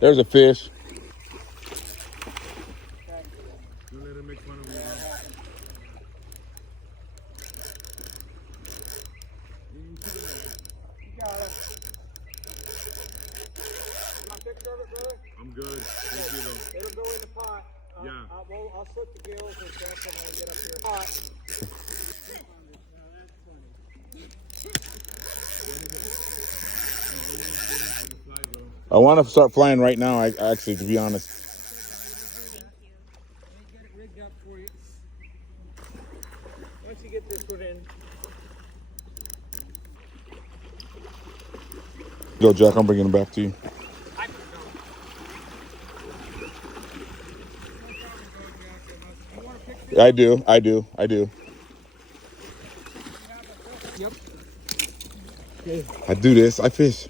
There's a fish. Don't let him make fun of you. You got it. You want a picture of it, brother? I'm good. Thank you, though. It'll go in the pot. Yeah. I'll slip the gills and stuff when I get up here. Pot. I want to start flying right now, actually, to be honest. Get it rigged up for you. Once you get this put in. Yo, Jack, I'm bringing it back to you. I do. Yep. I do this. I fish.